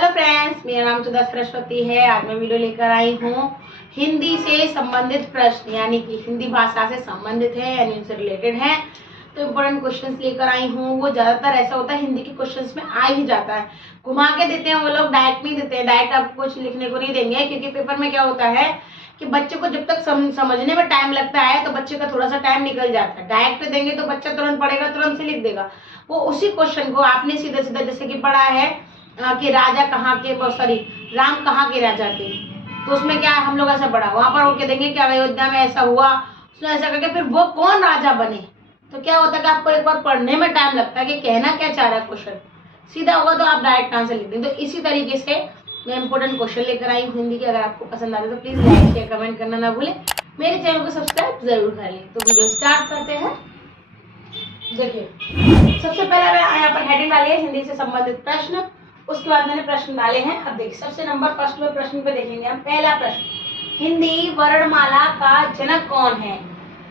Hello friends, मेरा नाम सुधा सरस्वती है। आज मैं वीडियो लेकर आई हूँ हिंदी से संबंधित प्रश्न, यानी कि हिंदी भाषा से संबंधित है यानी उनसे रिलेटेड है। तो इम्पोर्टेंट क्वेश्चंस लेकर आई हूँ। वो ज्यादातर ऐसा होता है हिंदी के क्वेश्चंस में आ ही जाता है, घुमा के देते हैं वो लोग, डायरेक्ट नहीं देते हैं। डायरेक्ट आपको कुछ लिखने को नहीं देंगे, क्योंकि पेपर में क्या होता है कि बच्चे को जब तक समझने में टाइम लगता है तो बच्चे का थोड़ा सा टाइम निकल जाता है। डायरेक्ट देंगे तो बच्चा तुरंत पढ़ेगा, तुरंत से लिख देगा। वो उसी क्वेश्चन को आपने सीधा सीधा जैसे कि पढ़ा है कि राजा कहाँ के, सॉरी, राम कहाँ के राजा थे, तो उसमें क्या हम लोग ऐसा पढ़ा, वहां पर होके देंगे कि अयोध्या में ऐसा हुआ, उसने ऐसा करके फिर वो कौन राजा बने। तो क्या होता है कि आपको एक बार पढ़ने में टाइम लगता है कि कहना क्या चाह रहा है क्वेश्चन। सीधा होगा तो आप डायरेक्ट आंसर लिख देंगे। तो इसी तरीके से मैं इंपोर्टेंट क्वेश्चन लेकर आई हूँ हिंदी के। अगर आपको पसंद आते तो प्लीज लाइक शेयर कमेंट करना ना भूलें। मेरे चैनल को सब्सक्राइब जरूर कर लें। तो वीडियो स्टार्ट करते हैं। देखिए, सबसे पहले मैं यहाँ पर हेडिंग डाली है हिंदी से संबंधित प्रश्न, उसके बाद मैंने प्रश्न डाले हैं। अब देखिए, सबसे नंबर फर्स्ट में प्रश्न पे देखेंगे हम। पहला प्रश्न, हिंदी वर्णमाला का जनक कौन है।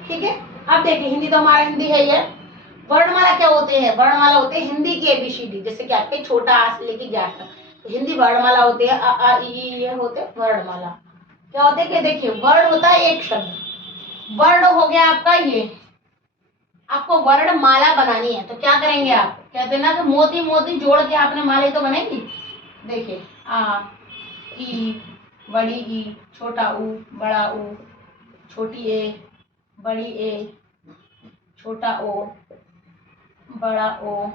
ठीक है, अब देखिए, हिंदी तो हमारा हिंदी है ही है। वर्णमाला क्या होते हैं? वर्णमाला होते हैं हिंदी की एबीसीडी, जैसे कि आपके छोटा आ से लेके 11 तक। तो हिंदी वर्णमाला होती है अ आ इ ई, ये होते हैं वर्णमाला। क्या होते हैं कि देखिए, वर्ण होता है एक शब्द, वर्ण हो गया आपका ये। आपको वर्णमाला बनानी है तो क्या करेंगे आप, कहते हैं ना कि मोती मोती जोड़ के आपने माला तो बनेगी। देखिए, आ ई, बड़ी ई, छोटा ऊ, बड़ा ऊ, छोटी ए, बड़ी ए, छोटा ओ, बड़ा ओ,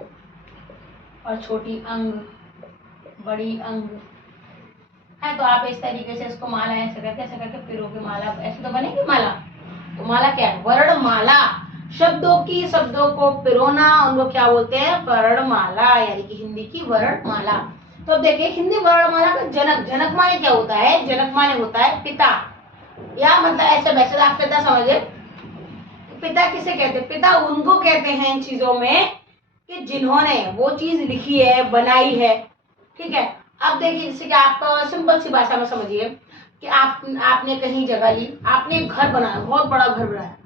और छोटी अंग, बड़ी अंग है। तो आप इस तरीके से इसको माला ऐसे करके पिरोगे माला, ऐसे तो बनेगी माला। तो माला क्या है? वर्णमाला। शब्दों को पिरोना, उनको क्या बोलते हैं? वर्णमाला, यानी कि हिंदी की वर्णमाला। तो अब देखिए, हिंदी वर्णमाला का जनक, जनक माने क्या होता है? जनक माने होता है पिता, या मतलब ऐसे वैसे आप पिता समझे। पिता किसे कहते हैं? पिता उनको कहते हैं इन चीजों में कि जिन्होंने वो चीज लिखी है, बनाई है। ठीक है, अब देखिए, जैसे कि आप सिंपल सी भाषा में समझिए कि आपने कहीं जगह ली, आपने एक घर बनाया, बहुत बड़ा घर बनाया।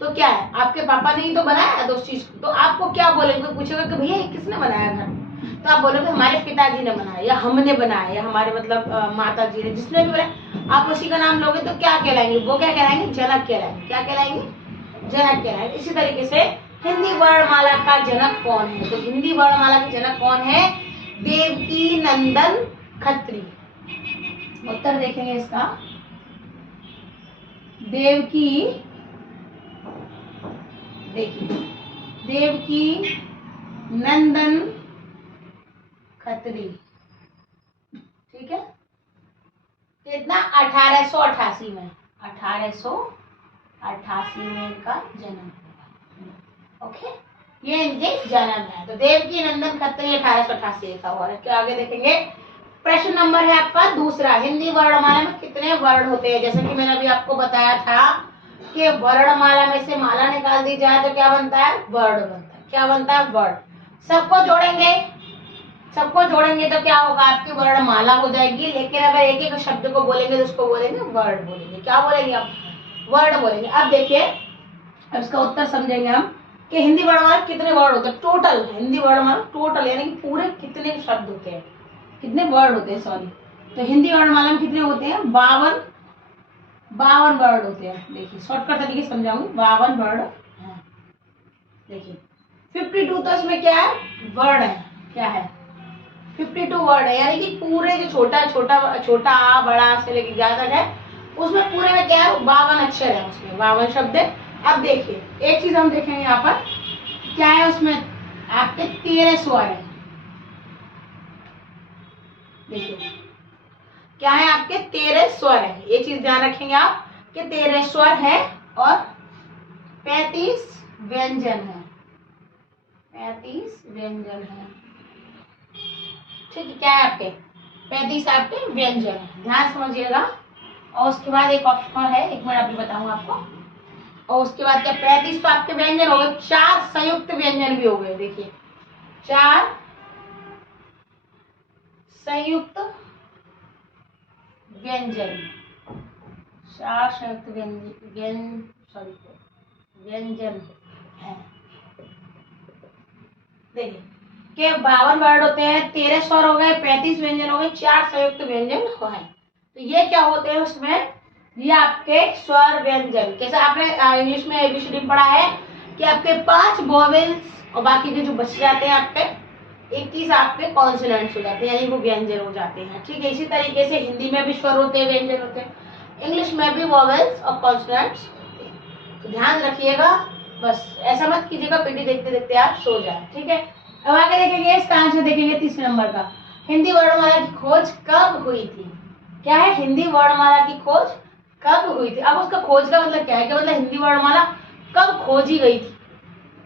तो क्या है, आपके पापा ने ही तो बनाया है उस चीज को। तो आपको क्या बोलेंगे, पूछेगा कि भैया ये किसने बनाया घर, तो आप बोलोगे हमारे पिताजी ने बनाया, या हमने बनाया, या हमारे मतलब माता जी ने, जिसने भी बनाया। आप उसी का नाम लोगे तो क्या कहलाएंगे? वो क्या कहलाएंगे? जनक कहलाएंगे। क्या कहलाएंगे? जनक कहलाएंगे। इसी तरीके से हिंदी वर्णमाला का जनक कौन है? तो हिंदी वर्णमाला के जनक कौन है? देवकी नंदन खत्री। उत्तर देखेंगे इसका, देवकी, देखिए, देवकी नंदन खत्री। ठीक है, कितना? 1888 में, 1888 में इनका जन्म हुआ। ओके, ये इनके जन्म है। तो देवकी नंदन खत्री 1888 लिखा हुआ है। क्या आगे देखेंगे? प्रश्न नंबर है आपका दूसरा, हिंदी वर्णमाला में कितने वर्ण होते हैं? जैसे कि मैंने अभी आपको बताया था कि वर्णमाला में से माला निकाल दी जाए तो क्या बनता है? वर्ण बनता है। क्या बनता है? वर्ण। सबको जोड़ेंगे, सबको जोड़ेंगे तो क्या होगा? आपकी वर्णमाला हो जाएगी। लेकिन अगर एक एक शब्द को बोलेंगे तो उसको बोलेंगे वर्ण बोलेंगे। क्या बोलेंगे आप? वर्ण बोलेंगे। अब देखिए, अब इसका उत्तर समझेंगे हम कि हिंदी वर्णमाला कितने वर्ड होते हैं टोटल। हिंदी वर्णमाला टोटल यानी कि पूरे कितने शब्द होते हैं, कितने वर्ड होते हैं, सॉरी। तो हिंदी वर्णमाला में कितने होते हैं? 52 वर्ड होते हैं। देखिए, शॉर्टकट तरीके से समझाऊंगी। 52 वर्ड है। देखिए, 52 तो इसमें क्या है? वर्ड है। क्या है? 52 वर्ड है, यानी कि पूरे जो छोटा छोटा छोटा आ, बड़ा से लेके ज्यादा तक है, उसमें पूरे में क्या है? 52 अक्षर है, उसमें 52 शब्द है। अब देखिए, एक चीज हम देखेंगे यहाँ पर, क्या है उसमें? आपके 13 स्वर है। देखिए, क्या है? आपके 13 स्वर है। ये चीज ध्यान रखेंगे आप कि 13 स्वर है और 35 व्यंजन है। 35 व्यंजन है। ठीक है, क्या है? आपके 35 आपके व्यंजन है, ध्यान समझिएगा। और उसके बाद एक ऑप्शन है, एक मिनट अभी बताऊंगा आपको। और उसके बाद क्या? 35 तो आपके व्यंजन हो गए, 4 संयुक्त व्यंजन भी हो गए। देखिए, 4 संयुक्त व्यंजन, 4 संयुक्त व्यंजन है। देखिए, के 52 वर्ड होते हैं, 13 स्वर हो गए, 35 व्यंजन हो गए, 4 संयुक्त व्यंजन हो है। तो ये क्या होते हैं उसमें, ये आपके स्वर व्यंजन। कैसे आपने इंग्लिश में एबीसीडी पढ़ा है कि आपके 5 वॉवेल्स और बाकी के जो बच जाते हैं आपके 21 आपके कॉन्सोनेंट्स हो जाते हैं, यानी वो व्यंजन हो जाते हैं। ठीक है, इसी तरीके से हिंदी में भी स्वर होते हैं, व्यंजन होते हैं, इंग्लिश में भी वॉवेल्स और कॉन्सोनेंट्स होते हैं। तो ध्यान रखिएगा, बस ऐसा मत कीजिएगा पीटी देखते देखते आप सो जाए। ठीक है, अब आगे देखेंगे, इसका आंसर देखेंगे तीसरे नंबर का। हिंदी वर्णमाला की खोज कब हुई थी? क्या है, हिंदी वर्णमाला की खोज कब हुई थी? अब उसका खोज का मतलब क्या है, कि मतलब हिंदी वर्णमाला कब खोजी गई थी?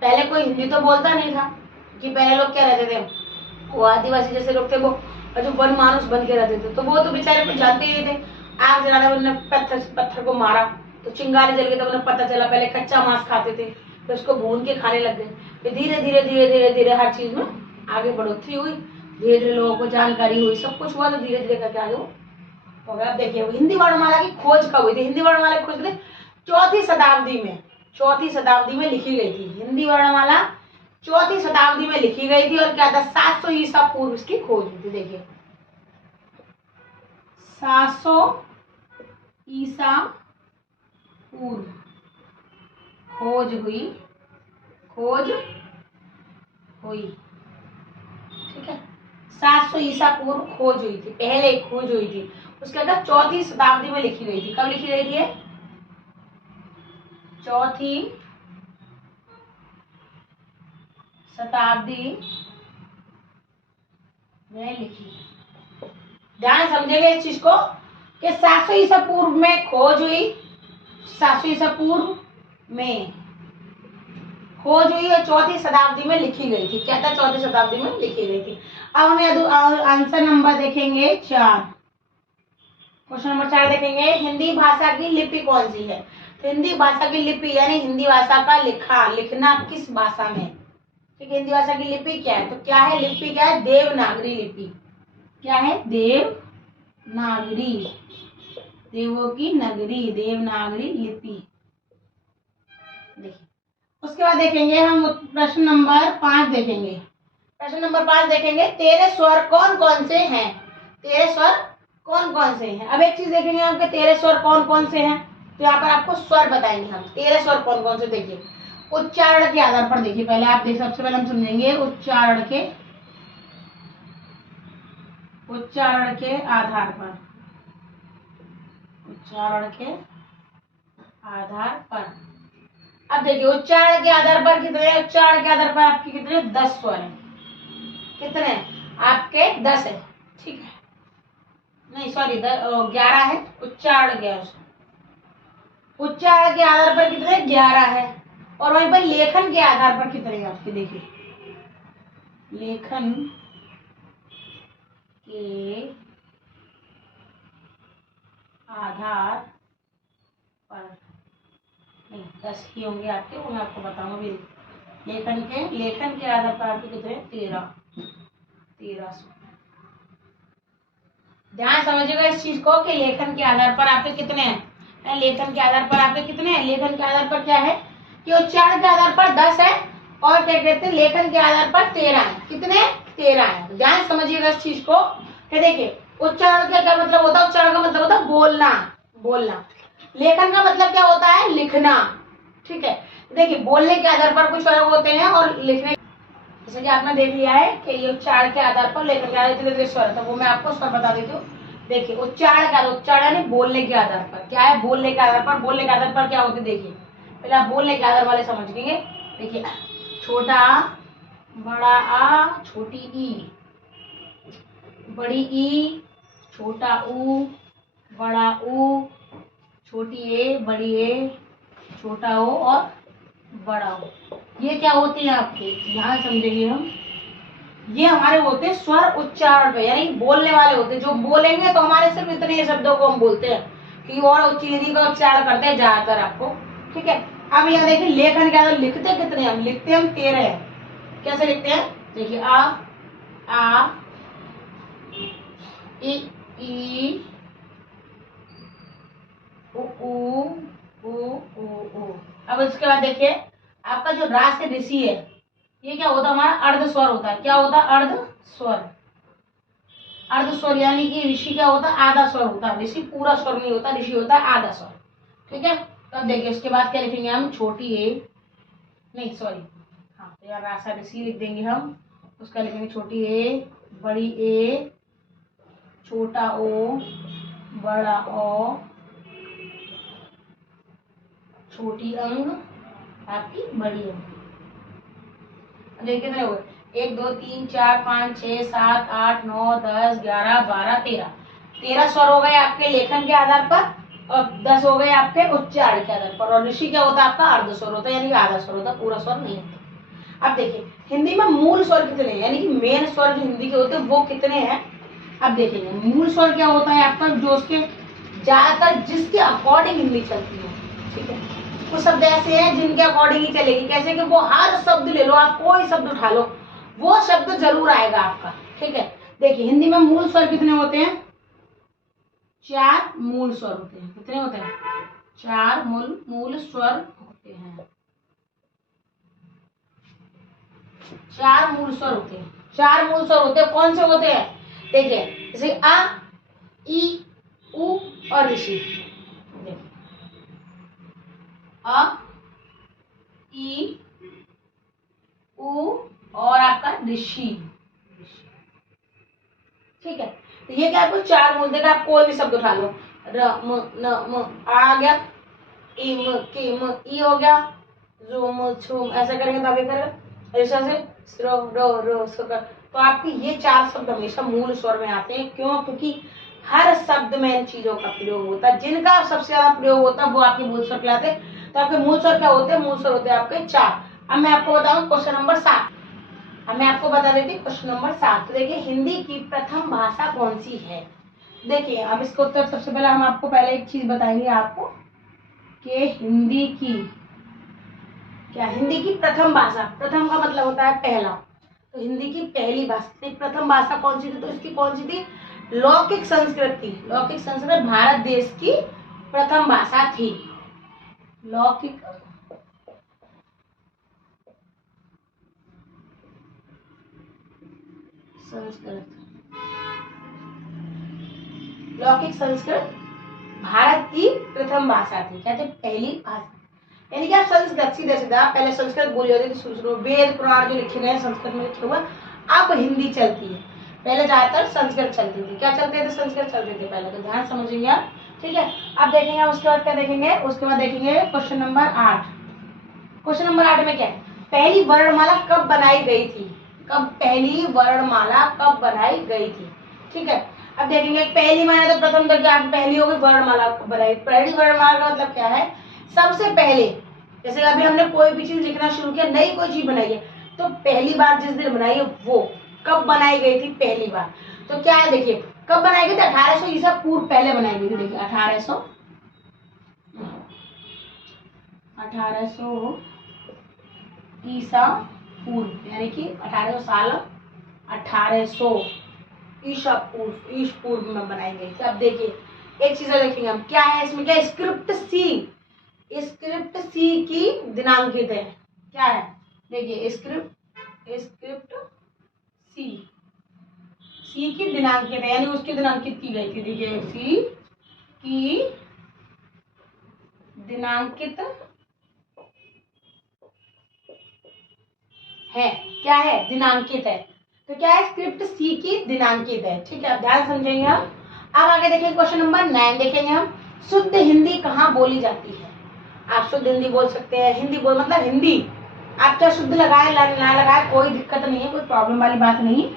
पहले कोई हिंदी तो बोलता नहीं था, कि पहले लोग क्या रहते थे, वो आदिवासी जैसे लोग थे, वो जो वन मानुस बन के रहते थे, तो वो तो बेचारे कुछ जानते ही नहीं थे। आग जलाने उन्होंने पत्थर को मारा तो चिंगारी जल गई, तो उन्हें पता चला, पहले कच्चा मांस खाते थे, फिर उसको भून के खाने लग गए। फिर धीरे धीरे धीरे धीरे धीरे हर चीज में आगे बढ़ोतरी हुई, धीरे धीरे लोगों को जानकारी हुई, सब कुछ हुआ, तो धीरे धीरे करके आगे वो हो गया। अब देखिए हिंदी वर्णमाला की खोज कब हुई थी? हिंदी वर्णमाला की खोज चौथी शताब्दी में, चौथी शताब्दी में लिखी गई थी। हिंदी वर्णमाला चौथी शताब्दी में लिखी गई थी, और क्या था, 700 ईसा पूर्व इसकी खोज हुई थी। देखिए 700 ईसा पूर्व खोज हुई, खोज हुई। ठीक है, 700 ईसा पूर्व खोज हुई थी, पहले खोज हुई थी। उसके बाद चौथी शताब्दी में लिखी गई थी। कब लिखी गई थी? चौथी शताब्दी में लिखी। ध्यान समझेंगे इस चीज को कि 700 ईसा पूर्व में खोज हुई, 700 ईसा पूर्व में खोज हुई और चौथी शताब्दी में लिखी गई थी। क्या था? चौथी शताब्दी में लिखी गई थी। अब हम आंसर नंबर देखेंगे 4। क्वेश्चन नंबर 4 देखेंगे, हिंदी भाषा की लिपि कौन सी है? तो हिंदी भाषा की लिपि यानी हिंदी भाषा का लिखना किस भाषा में? ठीक है, हिंदी भाषा की लिपि क्या है? तो क्या है लिपि? क्या है? देवनागरी लिपि। क्या है? देवनागरी, देवों की नगरी, देवनागरी लिपि। देखिए उसके बाद देखेंगे हम प्रश्न नंबर 5 देखेंगे। प्रश्न नंबर 5 देखेंगे, 13 स्वर कौन कौन से हैं? 13 स्वर कौन कौन से हैं? अब एक चीज देखेंगे हम कि 13 स्वर कौन कौन से हैं, तो यहाँ पर आपको स्वर बताएंगे हम। 13 स्वर कौन कौन से? देखिए उच्चारण के आधार पर, देखिए पहले आप देख, सबसे पहले हम समझेंगे उच्चारण के आधार पर, उच्चारण के आधार पर। अब देखिए उच्चारण के आधार पर कितने, उच्चारण के आधार पर आपके कितने 10 स्वर हैं। कितने? आपके 10 है। ठीक है, नहीं सॉरी 11 है, उच्चारण के उच्चारण के आधार पर कितने 11 है। और वहीं पर लेखन के आधार पर कितने हैं आपके? देखिए लेखन के आधार पर नहीं 10 ही होंगे आपके, वो मैं आपको बताऊंगा भी। लेखन के आधार पर आपके कितने? 13 स्वर। ध्यान समझिएगा इस चीज को कि लेखन के आधार पर आपके कितने हैं। लेखन के आधार पर आपके कितने हैं? लेखन के आधार पर क्या है कि उच्चारण के आधार पर 10 है, और क्या कहते हैं लेखन के आधार पर 13 है। कितने? 13 है। ध्यान समझिएगा इस चीज को कि देखिए उच्चारण का क्या मतलब होता है? उच्चारण का मतलब होता है बोलना, बोलना। लेखन का मतलब क्या होता है? लिखना। ठीक है, देखिए बोलने के आधार पर कुछ अलग होते हैं, और लिखने, जैसे कि आपने देख लिया है कि ये उच्चारण के आधार पर लेखन के आधार पर स्वर था, वो मैं आपको स्वर बता देती हूँ। देखिए उच्चारण का, उच्चारण यानी बोलने के आधार पर। क्या है? बोलने के आधार पर। बोलने के आधार पर क्या होते? देखिए पहले आप बोलने के आधार वाले समझेंगे। देखिए छोटा आ, बड़ा आ, छोटी ई, बड़ी ई, छोटा ऊ, बड़ा ऊ, छोटी ए, बड़ी ए, छोटा ओ और बड़ा ओ। ये क्या होते हैं आपके? ध्यान समझेंगे हम, ये हमारे होते हैं स्वर उच्चारण पे, यानी बोलने वाले होते हैं। जो बोलेंगे तो हमारे सिर्फ इतने शब्दों को हम बोलते हैं, कि और चीनी का उच्चारण करते हैं ज्यादातर आपको। ठीक है, अब यहाँ देखिए लेखन के अंदर लिखते कितने हम? लिखते हम 13 हैं। कैसे लिखते हैं? देखिए आ ई उ। अब इसके बाद देखिए आपका जो रास ऋषि है, ये क्या होता है हमारा अर्ध स्वर होता है। क्या होता है? अर्ध स्वर। अर्ध स्वर यानी कि ऋषि क्या होता है? आधा स्वर होता है। ऋषि पूरा स्वर नहीं होता, ऋषि होता है आधा स्वर। ठीक है। तब देखिए उसके बाद क्या लिखेंगे हम? छोटी ए, नहीं सॉरी, हाँ तो यार रासा ऋषि लिख देंगे हम। उसका लिखेंगे छोटी ए, बड़ी ए, छोटा ओ, बड़ा ओ, छोटी अंग, आपकी बड़ी अंग। देखिए कितने हो गए? 1 2 3 4 5 6 7 8 9 10 11 12 13। 13 स्वर हो गए आपके लेखन के आधार पर और 10 हो गए आपके उच्चारण के आधार पर। और ऋषि क्या होता है आपका? अर्ध स्वर होता है, यानी कि आधा स्वर होता है, पूरा स्वर नहीं होता। अब देखिए हिंदी में मूल स्वर कितने हैं, यानी कि मेन स्वर जो हिंदी के होते हैं वो कितने हैं। अब देखेंगे मूल स्वर क्या होता है आपका, जो उसके ज्यादातर जिसके अकॉर्डिंग हिंदी चलती है। ठीक है। कुछ शब्द ऐसे हैं जिनके अकॉर्डिंग ही चलेगी, कैसे कि वो हर शब्द ले लो, आप कोई शब्द उठा लो, वो शब्द जरूर आएगा आपका। ठीक है। देखिए हिंदी में मूल स्वर कितने होते हैं? 4 मूल स्वर होते हैं। कितने होते हैं? 4 मूल स्वर होते हैं। 4 मूल स्वर होते हैं। 4 मूल स्वर होते हैं। कौन से होते हैं? देखिए जैसे अ, ई, उ और ऋषि। अ, ई, उ और आपका ऋषि। ठीक है। तो ये क्या आपको 4 मूल देगा। आप कोई भी शब्द उठा लो, र म न म आ गया, इम किम ई हो गया, जुम छुम ऐसा करेंगे तो आप ये करेगा, ऐसा से रो रो रो कर। तो आपके ये 4 शब्द हमेशा मूल स्वर में आते हैं। क्यों? क्योंकि हर शब्द में इन चीजों का प्रयोग होता है। जिनका सबसे ज्यादा प्रयोग होता है वो आपके मूल स्वर कहलाते हैं। तो आपके मूल स्वर क्या होते हैं? मूल स्वर होते हैं आपके 4। अब मैं आपको बताऊं क्वेश्चन नंबर 7। अब मैं आपको बता देती हूँ क्वेश्चन नंबर 7। तो देखिए हिंदी की प्रथम भाषा कौन सी है। देखिए अब इसको उत्तर सबसे पहले हम आपको पहले एक चीज बताएंगे आपको कि हिंदी की क्या, हिंदी की प्रथम भाषा, प्रथम का मतलब होता है पहला। तो हिंदी की पहली भाषा, प्रथम भाषा कौन सी थी? तो इसकी कौन सी थी? लौकिक संस्कृत थी। लौकिक संस्कृत भारत देश की प्रथम भाषा थी। लौकिक संस्कृत, लौकिक संस्कृत भारत की प्रथम भाषा थी। क्या थी? पहली भाषा। यानी कि आप संस्कृत सीधे सीधा पहले संस्कृत बोली जाती थी। शुरू वेद पुराण जो लिखे गए संस्कृत में लिखे हुए, अब हिंदी चलती है। पहले ज्यादातर संस्कृत चलती थी। क्या चलते थे? संस्कृत चलते थे पहले। तो ध्यान समझेंगे आप। ठीक है। अब देखेंगे उसके बाद क्या देखेंगे? उसके बाद देखेंगे क्वेश्चन नंबर 8। क्वेश्चन नंबर 8 में क्या है? पहली वर्णमाला कब बनाई गई थी? कब पहली वर्णमाला कब बनाई गई थी? ठीक है। अब देखेंगे पहली माना तो प्रथम तक आप पहली होगी वर्णमाला बनाई। पहली वर्णमाला का मतलब क्या है? सबसे पहले, जैसे अभी हमने कोई भी चीज लिखना शुरू किया, नई कोई चीज बनाई है, तो पहली बार जिस दिन बनाई है वो कब बनाई गई थी? पहली बार। तो क्या है देखिए कब बनाई गई थी? 1800 ईसा पूर्व पहले बनाई गई थी। देखिए 1800 ईसा पूर्व, यानी कि 1800 साल, 1800 ईसा पूर्व में बनाई गई थी। अब देखिए एक चीज और देखेंगे हम, क्या है इसमें? क्या स्क्रिप्ट सी, स्क्रिप्ट सी की दिनांकित है। क्या है? देखिए स्क्रिप्ट सी, सी की दिनांकित है, यानी उसकी दिनांकित की गई थी। देखिए सी की दिनांकित है। क्या है? दिनांकित है। तो क्या है? स्क्रिप्ट सी की दिनांकित है। ठीक है। अब ध्यान समझेंगे हम। अब आगे देखेंगे क्वेश्चन नंबर 9 देखेंगे हम। शुद्ध हिंदी कहाँ बोली जाती है? आप शुद्ध हिंदी बोल सकते हैं। हिंदी बोल मतलब हिंदी आप क्या शुद्ध लगाए ना लगाए कोई दिक्कत नहीं है, कोई प्रॉब्लम वाली बात नहीं।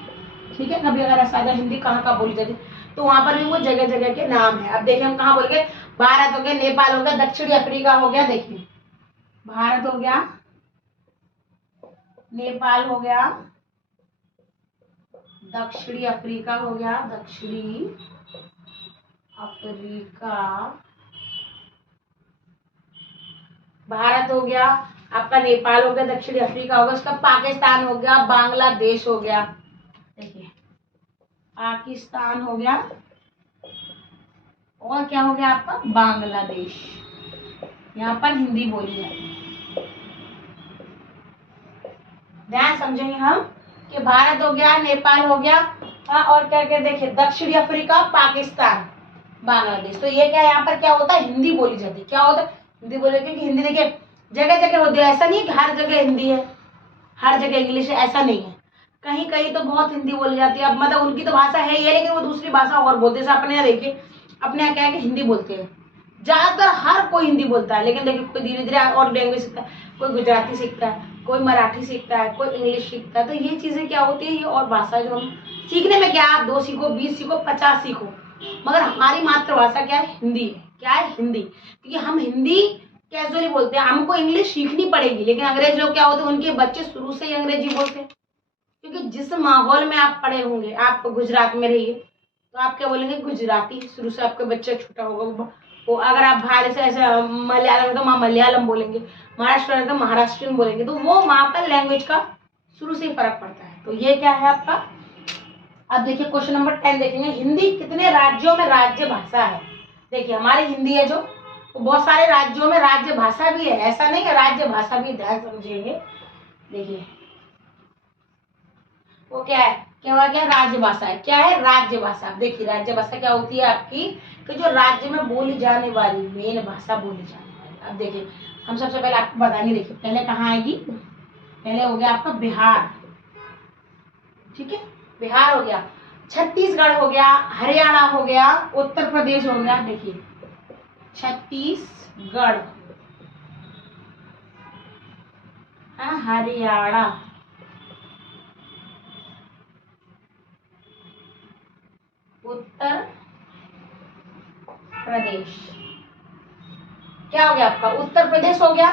ठीक है। कभी अगर ऐसा हिंदी कहाँ कहाँ बोली जाती है तो वहां पर भी वो जगह जगह के नाम है। अब देखिए हम कहाँ बोल गए? भारत हो गया, नेपाल हो गया, दक्षिणी अफ्रीका हो गया। देखिए भारत हो गया, नेपाल हो गया, दक्षिणी अफ्रीका हो गया, दक्षिणी अफ्रीका, भारत हो गया, आपका नेपाल हो गया, दक्षिणी अफ्रीका हो गया, उसका पाकिस्तान हो गया, बांग्लादेश हो गया। देखिए पाकिस्तान हो गया और क्या हो गया आपका? बांग्लादेश। यहाँ पर हिंदी बोली जाती है। ध्यान समझेंगे हम कि भारत हो गया, नेपाल हो गया, हाँ, और क्या क्या देखिए दक्षिण अफ्रीका, पाकिस्तान, बांग्लादेश। तो ये क्या यहाँ पर क्या होता है, हिंदी बोली जाती है। क्या होता है, हिंदी बोली जाती है। क्योंकि हिंदी देखिए जगह जगह होती है, ऐसा नहीं है कि हर जगह हिंदी है, हर जगह इंग्लिश है, ऐसा नहीं है। कहीं कहीं तो बहुत हिंदी बोली जाती है। अब मतलब उनकी तो भाषा है ये, लेकिन वो दूसरी भाषा और बोलते हैं। जैसे अपने यहाँ देखिए, अपने यहाँ क्या है कि हिंदी बोलते हैं, ज्यादातर हर कोई हिंदी बोलता है। लेकिन देखिए कोई धीरे धीरे और लैंग्वेज सीखता है, कोई गुजराती सीखता है, कोई मराठी सीखता है, कोई इंग्लिश सीखता है। तो ये चीजें क्या होती है, ये और भाषा जो हम सीखने में क्या, आप 2 सीखो, 20 सीखो, 50 सीखो, मगर हमारी मातृभाषा क्या है, हिंदी है। क्या है, हिंदी। क्योंकि हम हिंदी कैजुअली बोलते हैं, हमको इंग्लिश सीखनी पड़ेगी। लेकिन अंग्रेज लोग क्या होते हैं, उनके बच्चे शुरू से ही अंग्रेजी बोलते हैं। क्योंकि जिस माहौल में आप पढ़े होंगे, आप गुजरात में रहिए तो आप क्या बोलेंगे, गुजराती। शुरू से आपका बच्चा छोटा होगा वो, अगर आप बाहर से ऐसे मलयालम में तो वहाँ मलयालम बोलेंगे, महाराष्ट्र में तो महाराष्ट्रियन बोलेंगे। तो वो वहां पर लैंग्वेज का शुरू से ही फर्क पड़ता है। तो ये क्या है आपका। अब देखिए क्वेश्चन नंबर 10 देखेंगे, हिंदी कितने राज्यों में राज्य भाषा है। देखिए हमारी हिंदी है जो, तो बहुत सारे राज्यों में राज्य भाषा भी है, ऐसा नहीं है, राज्य भाषा भी। ध्यान समझिएगा, देखिए वो क्या है, क्या हुआ, क्या राज्य भाषा है। क्या है, राज्य भाषा। देखिए राज्य भाषा क्या होती है आपकी, कि जो राज्य में बोली जाने वाली मेन भाषा बोली जाने वाली। अब देखिए हम सबसे पहले आपको बताएंगे। देखिए पहले कहाँ आएगी, पहले हो गया आपका बिहार, ठीक है, बिहार हो गया, छत्तीसगढ़ हो गया, हरियाणा हो गया, उत्तर प्रदेश हो गया। देखिए छत्तीसगढ़, हरियाणा, उत्तर प्रदेश। क्या हो गया आपका, उत्तर प्रदेश हो गया,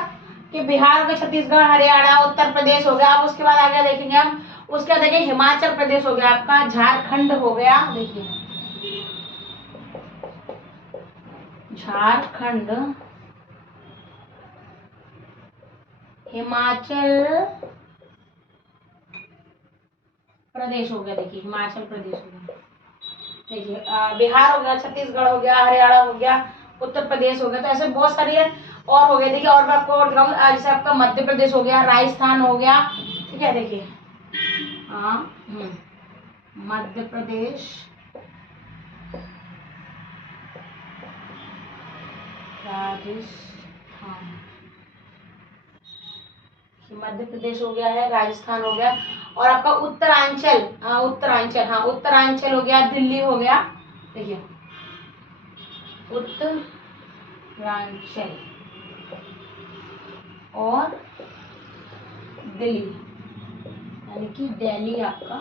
कि बिहार में छत्तीसगढ़, हरियाणा, उत्तर प्रदेश हो गया। अब उसके बाद आगे देखेंगे हम, उसके बाद देखिए हिमाचल प्रदेश हो गया आपका, झारखंड हो गया। देखिए झारखंड, हिमाचल प्रदेश हो गया। देखिए हिमाचल प्रदेश हो गया। देखिए बिहार हो गया, छत्तीसगढ़ हो गया, हरियाणा हो गया, उत्तर प्रदेश हो गया। तो ऐसे बहुत सारी है और हो गए। देखिए और मैं आपको और दिखाऊंगा, जैसे आपका मध्य प्रदेश हो गया, राजस्थान हो गया, ठीक है। देखिए मध्य प्रदेश, राजस्थान, मध्य प्रदेश हो गया है, राजस्थान हो गया। और आपका उत्तरांचल, उत्तरांचल हो गया, दिल्ली हो गया। देखिए उत्तरांचल और दिल्ली, यानी कि दिल्ली आपका।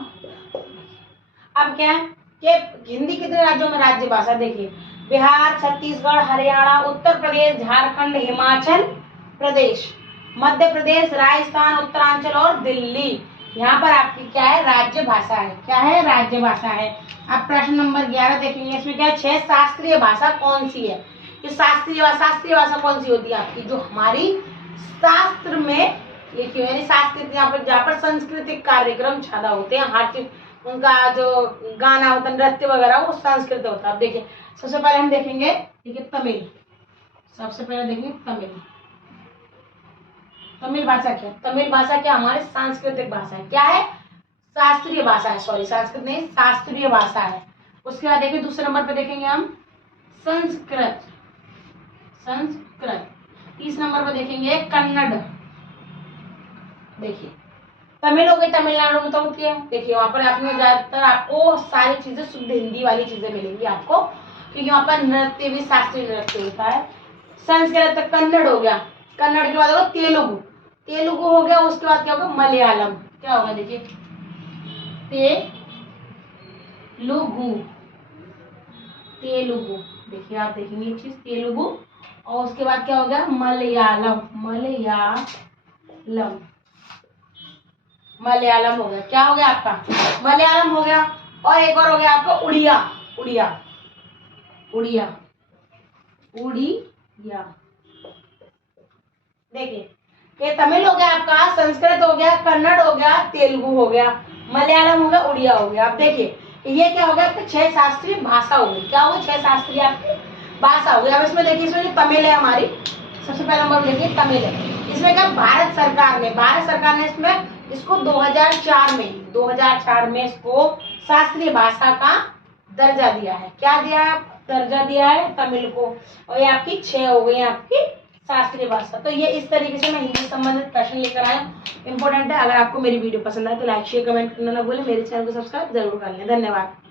अब क्या है कि हिंदी कितने राज्यों में राज्य भाषा। देखिए बिहार, छत्तीसगढ़, हरियाणा, उत्तर प्रदेश, झारखंड, हिमाचल प्रदेश, मध्य प्रदेश, राजस्थान, उत्तरांचल और दिल्ली। यहाँ पर आपकी क्या है, राज्य भाषा है। क्या है, राज्य भाषा है। अब प्रश्न नंबर 11 देखेंगे, इसमें क्या है, 6 शास्त्रीय भाषा कौन सी है। ये शास्त्रीय भाषा कौन सी होती है आपकी, जो हमारी शास्त्र में लिखी हुई, यानी शास्त्रीय, जहाँ पर सांस्कृतिक कार्यक्रम ज्यादा होते हैं, हर चीज उनका जो गाना होता है, नृत्य वगैरह, वो संस्कृत होता है। अब देखिए सबसे पहले हम देखेंगे, ठीक है, तमिल। सबसे पहले देखेंगे तमिल। तमिल भाषा क्या, तमिल भाषा क्या, हमारी सांस्कृतिक भाषा है। क्या है, शास्त्रीय भाषा है, सॉरी संस्कृत नहीं, शास्त्रीय भाषा है। उसके बाद देखिए दूसरे नंबर पे देखेंगे हम संस्कृत। तीसरे नंबर पे देखेंगे कन्नड़। देखिए तमिल हो गई, तमिलनाडु में तो होती है। देखिए वहां पर आपने ज्यादातर आपको सारी चीजें शुद्ध हिंदी वाली चीजें मिलेंगी आपको, क्योंकि वहां पर नृत्य भी शास्त्रीय नृत्य होता है। संस्कृत, कन्नड़ हो गया, कन्नड़ के बाद होगा तेलुगु, तेलुगु हो गया। उसके बाद क्या होगा, मलयालम। क्या होगा, देखिए तेलुगु। देखिए आप देखेंगे एक चीज, तेलुगु। और उसके बाद क्या हो गया, मलयालम हो गया। क्या हो गया आपका, मलयालम हो गया। और एक और हो गया आपका उड़िया। देखिए ये तमिल हो गया आपका, संस्कृत हो गया, कन्नड़ हो गया, तेलुगु हो गया, मलयालम हो गया, उड़िया हो गया। अब देखिए ये क्या हो गया आपके 6 शास्त्रीय भाषा हो गई। क्या हो गई, 6 शास्त्रीय आपकी भाषा हो गई। अब इसमें देखिए, इसमें जो तमिल है हमारी, सबसे पहला नंबर देखिए तमिल है। इसमें क्या भारत सरकार ने इसमें जिसको 2004 में इसको शास्त्रीय भाषा का दर्जा दिया है। क्या दिया है? दर्जा दिया है तमिल को। और ये आपकी 6 हो गई आपकी शास्त्रीय भाषा। तो ये इस तरीके से मैं हिंदी संबंधित प्रश्न लेकर आया हूँ, इंपॉर्टेंट है। अगर आपको मेरी वीडियो पसंद आए तो लाइक शेयर कमेंट करना ना भूलें। मेरे चैनल को सब्सक्राइब जरूर कर लें। धन्यवाद।